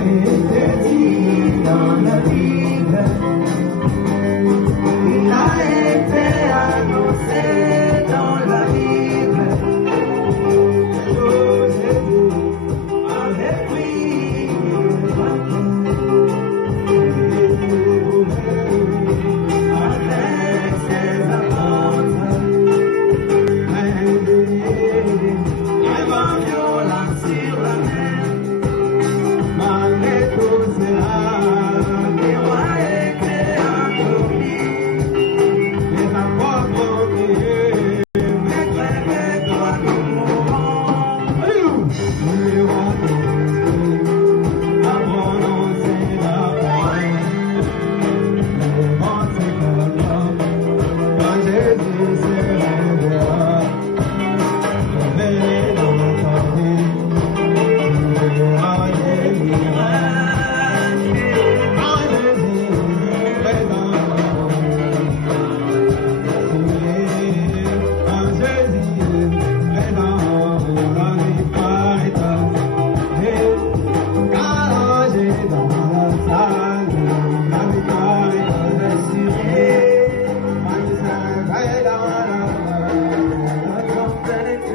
Jésus dans la Bible, il a été annoncé dans la Bible. Oh Jésus, avec lui, avec ses apôtres, un vent violent sur la mer. Malgré tout cela, les rois étaient endormis, les apôtres ont prié, mais très toi nous mourrons. Nous irons à prononcer la parole, les vents s'éclateront, quand Jésus se réveillera, réveillé dans ta vie. Complete,